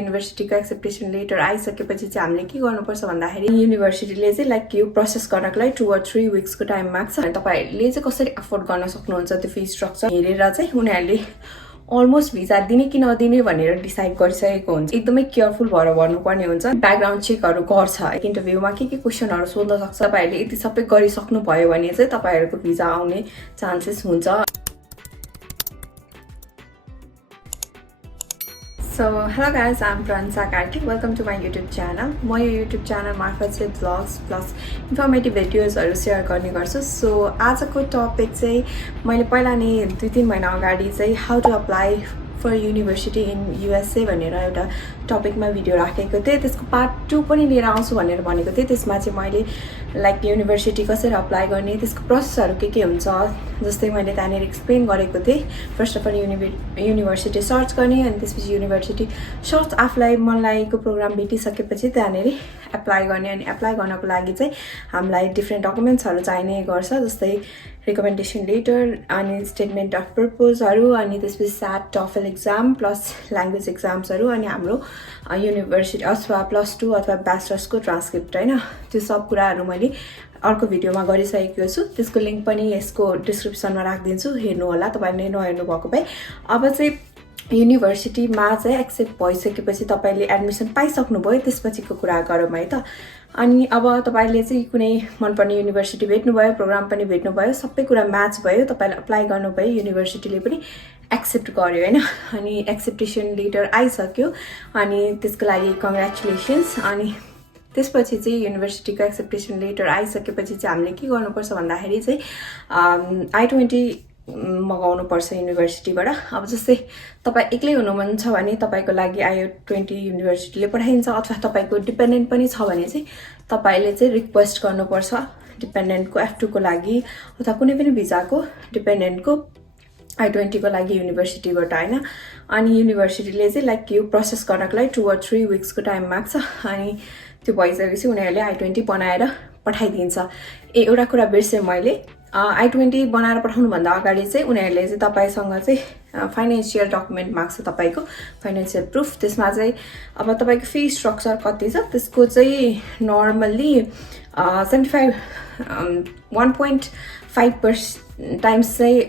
युनिभर्सिटीको एक्सेप्टेसन letter आइसकेपछि चाहिँ हामीले के गर्नुपर्छ भन्दाखेरि युनिभर्सिटीले चाहिँ लाइक यो प्रोसेस गर्नको लागि 2 or 3 विक्सको टाइम माग्छ अनि तपाईहरुले चाहिँ कसरी अफोर्ड गर्न सक्नुहुन्छ त्यो फी स्ट्रक्चर हेरेर चाहिँ उनीहरुले अलमोस्ट भिजा दिने कि नदिने भनेर डिसाइड गरिसकेको हुन्छ। एकदमै केयरफुल भएर भन्नुपर्ने हुन्छ। ब्याकग्राउन्ड चेकहरु गर्छ, इन्टरभ्यूमा के क्वेशनहरु सोध्न सक्छ। तपाईहरुले यति सबै गरिसक्नु भयो भने चाहिँ तपाईहरुको भिजा आउने चान्सेस हुन्छ। So hello guys, I'm praGITAls. Welcome to my YouTube channel. My YouTube channel मार्फत चाहिँ vlogs plus informative videosहरु शेयर गर्ने गर्छु। So आजको टपिक चाहिँ मैले पहिला नै 2-3 महिना अगाडि चाहिँ how to apply for university in USA भनेर एउटा टपिकमा भिडियो राखेको थिएँ। त्यसको पार्ट 2 पनि लिएर आउँछु भनेर भनेको थिएँ। त्यसमा चाहिँ मैले लाइक युनिभर्सिटी कसरी अप्लाई गर्ने, त्यसको प्रोसेसहरु के हुन्छ जस्तै मैले त्यहाँनेर एक्सप्लेन गरेको थिएँ। First of all university search गर्ने अनि त्यसपछि युनिभर्सिटी सर्च आफुलाई मन लागेको प्रोग्राम भेटिसकेपछि त्यहाँनेर एप्लाई गर्ने अनि एप्लाई गर्नको लागि चाहिँ हामीलाई डिफरेन्ट डकुमेन्ट्सहरु चाहिने गर्छ जस्तै रिकमेन्डेसन लेटर अनि स्टेटमेन्ट अफ पर्पजहरु अनि त्यसपछि SAT TOEFL exam plus language एक्जाम्सहरु अनि हाम्रो युनिभर्सिटी अथवा +2 अथवा ब्याचलर्सको ट्रान्सक्रिप्ट हैन त्यो सब कुराहरु मैले अर्को भिडियोमा गरिसकेको छु। त्यसको लिंक पनि यसको डिस्क्रिप्सनमा राख्दिन्छु, हेर्नु होला तपाईले नहेर्नु भएको भए। अब चाहिँ युनिभर्सिटीमा चाहिँ एक्सेप्ट भइसकेपछि तपाईले एडमिसन पाइसक्नु भयो, त्यसपछिको कुरा गरौँ है त। अनि अब तपाईले चाहिँ कुनै मनपर्ने युनिभर्सिटी भेट्नु भयो, प्रोग्राम पनि भेट्नु भयो, सबै कुरा म्याच भयो, तपाईले अप्लाई गर्नु भयो, युनिभर्सिटीले पनि एक्सेप्ट गर्यो हैन। अनि एक्सेप्टेसन लेटर आइसक्यो अनि त्यसको लागि कंग्रेचुलेसन्स। अनि त्यसपछि चाहिँ युनिभर्सिटीको एक्सेप्टेसन लेटर आइसकेपछि चाहिँ हामीले के गर्नुपर्छ भन्दाखेरि चाहिँ I-20 मगाउनु पर्छ युनिभर्सिटीबाट। अब जस्तै तपाई एक्लै हुनुहुन्छ भने तपाईको लागि I-20 युनिभर्सिटीले पठाइन्छ अथवा तपाईको डिपेन्डेन्ट पनि छ भने चाहिँ तपाईले चाहिँ रिक्वेस्ट गर्नुपर्छ डिपेन्डेन्टको F2 को लागि अथवा कुनै पनि भिजाको डिपेन्डेन्टको I-20 को लागि युनिभर्सिटीबाट हैन। अनि युनिभर्सिटीले चाहिँ लाइक यो प्रोसेस गर्नको लागि 2 or 3 विक्सको टाइम माग्छ अनि त्यो भइसकेपछि उनीहरुले I-20 बनाएर पठाइदिन्छ। एउटा कुरा बिर्से मैले, I-20 बनाएर पठाउनु भन्दा अगाडि चाहिँ उनीहरुले चाहिँ तपाईसँग चाहिँ फाइनान्शियल डकुमेन्ट माग्छ, तपाईको फाइनान्शियल प्रुफ। त्यसमा चाहिँ अब तपाईको फी स्ट्रक्चर कति छ त्यसको चाहिँ नर्मली 75 1.5% टाइम्स चाहिँ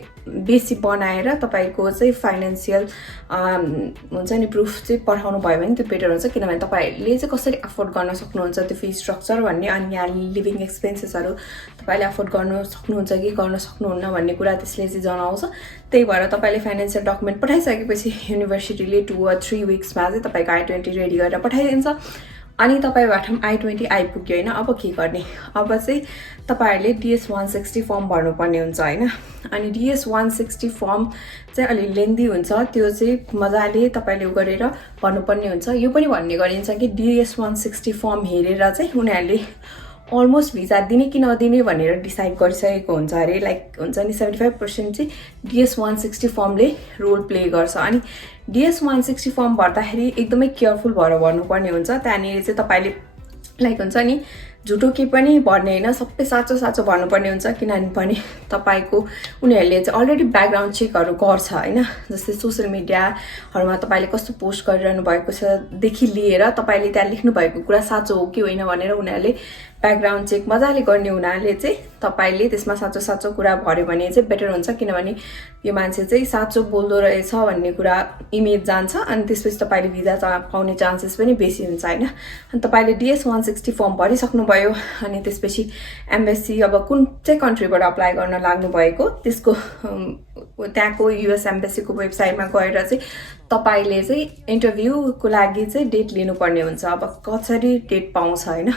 बेसी बनाएर तपाईको चाहिँ फाइनान्शियल हुन्छ नि प्रुफ चाहिँ पठाउनु भयो भने त्यो बेटर हुन्छ। किनभने तपाईहरुले चाहिँ कसरी अफोर्ड गर्न सक्नुहुन्छ त्यो फी स्ट्रक्चर भन्ने अनि यहाँ लिभिङ एक्सपेन्सेसहरु तपाईले अफोर्ड गर्न सक्नुहुन्छ कि गर्न सक्नुहुन्न भन्ने कुरा त्यसले चाहिँ जनाउँछ। त्यही भएर तपाईले फाइनान्शियल डकुमेन्ट पठाइसकेपछि युनिभर्सिटीले 2 or 3 विक्समा चाहिँ तपाईको I-20 रेडी गरेर पठाइदिन्छ। अनि तपाईबाट I-20 आइपुग्यो हैन। अब के गर्ने, अब चाहिँ तपाईहरुले DS-160 फर्म भर्नुपर्ने हुन्छ हैन। अनि DS-160 फर्म चाहिँ अलि लेन्दी हुन्छ, त्यो चाहिँ मजाले तपाईले गरेर भर्नुपर्ने हुन्छ। यो पनि भन्ने गरिन्छ कि DS-160 फर्म हेरेर चाहिँ उनीहरुले अलमोस्ट भिजा दिने कि नदिने भनेर डिसाइड गरिसकेको हुन्छ अरे। लाइक हुन्छ नि 75% चाहिँ DS-160 फर्मले रोल प्ले गर्छ। अनि DS-160 फर्म भर्दाखेरि एकदमै केयरफुल भएर भर्नुपर्ने हुन्छ। त्यहाँनेर चाहिँ तपाईले लाइक हुन्छ नि झुटो के पनि भर्ने हैन, सबै साचो साचो भन्नुपर्ने हुन्छ। किनभने तपाईको उनीहरुले चाहिँ अलरेडी ब्याकग्राउन्ड चेकहरु गर्छ हैन। जस्तै सोशल मिडियाहरुमा तपाईले कस्तो पोस्ट गरिरहनु भएको छ देखि लिएर तपाईले त्यहाँ लेख्नु भएको कुरा साचो हो कि होइन भनेर उनीहरुले ब्याकग्राउन्ड चेक मजाले गर्ने हुनाले चाहिँ तपाईले त्यसमा साचो साचो कुरा भर्यो भने चाहिँ बेटर हुन्छ। किनभने यो मान्छे चाहिँ साचो बोल्दो रहेछ भन्ने कुरा इमेज जान्छ अनि त्यसपछि तपाईले भिजा पाउने चान्सेस पनि बेसी हुन्छ हैन। अनि तपाईले DS-160 फर्म भरिसक्नु भयो अनि त्यसपछि एम्बेसी अब कुन चाहिँ कन्ट्रीबाट अप्लाई गर्न लाग्नु भएको त्यसको त्यहाँको US एम्बेसीको वेबसाइटमा गएर चाहिँ तपाईले चाहिँ इन्टरभ्यूको लागि चाहिँ डेट लिनुपर्ने हुन्छ। अब कसरी डेट पाउँछ हैन,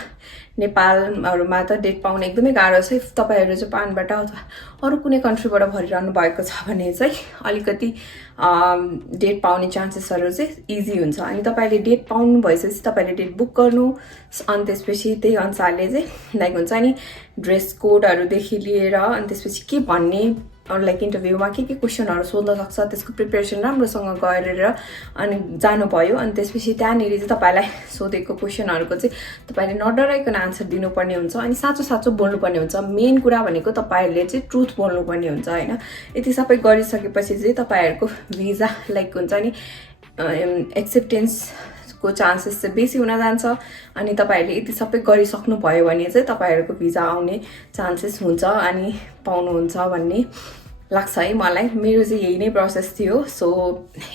नेपालहरुमा त डेट पाउन एकदमै गाह्रो छ। तपाईहरु जापानबाट अथवा अरु कुनै कन्ट्रीबाट भरिरहनु भएको छ भने चाहिँ अलिकति डेट पाउने चान्सेसहरु चाहिँ इजी हुन्छ। अनि तपाईले डेट पाउनु भएपछि तपाईले डेट बुक गर्नु अनि त्यसपछि त्यही अनुसारले चाहिँ लाइक हुन्छ नि ड्रेस कोडहरु देखि लिएर अनि त्यसपछि के भन्ने लाइक इन्टरभ्यूमा के क्वेशनहरु सोध्न सक्छ त्यसको प्रिपरेसन राम्रोसँग गरेर अनि जानु भयो। अनि त्यसपछि त्यहाँनेर चाहिँ तपाईलाई सोधेको क्वेशनहरुको चाहिँ तपाईले नडराइकन आन्सर दिनुपर्ने हुन्छ अनि साचो साचो बोल्नुपर्ने हुन्छ। मेन कुरा भनेको तपाईहरुले चाहिँ ट्रुथ बोल्नुपर्ने हुन्छ हैन। यति सबै गरिसकेपछि चाहिँ तपाईहरुको भिजा लाइक हुन्छ नि एक्सेप्टेन्स को चान्सेस चाहिँ बेसी हुन जान्छ अनि तपाईहरुले यति सबै गरिसक्नु भयो भने चाहिँ तपाईहरुको भिजा आउने चान्सेस हुन्छ अनि पाउनुहुन्छ भन्ने लाग्छ है मलाई मेरो चाहिँ यही नै प्रोसेस थियो सो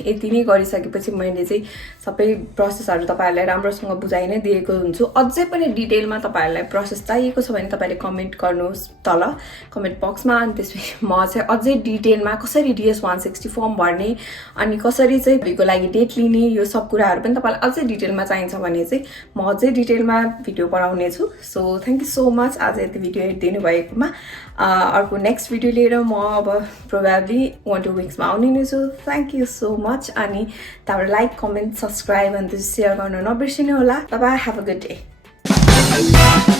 यति नै गरिसकेपछि मैले चाहिँ सबै प्रोसेसहरु तपाईहरुलाई राम्रोसँग बुझाइ नै दिएको हुन्छु अझै पनि डिटेलमा तपाईहरुलाई प्रोसेस चाहिएको छ भने तपाईले कमेन्ट गर्नुहोस् तल कमेन्ट बक्समा अनि त्यसपछि म चाहिँ अझै डिटेलमा कसरी DS 160 फर्म भर्ने अनि कसरी चाहिँ भिको लागि डेट लिने यो सब कुराहरु पनि तपाईलाई अझै डिटेलमा चाहिन्छ भने चाहिँ म अझै डिटेलमा भिडियो बनाउने छु so thank you so much आज यति भिडियो हेर्दिनु भएकोमा अर्को नेक्स्ट भिडियो लिएर म अब probably 1-2 weeks मा आउने नै छु थ्यांक यू सो मच अनि तपाईहरु लाइक कमेन्ट सब्स्क्राइब अनि शेयर गर्न नबिर्सिनु होला bye bye have a good day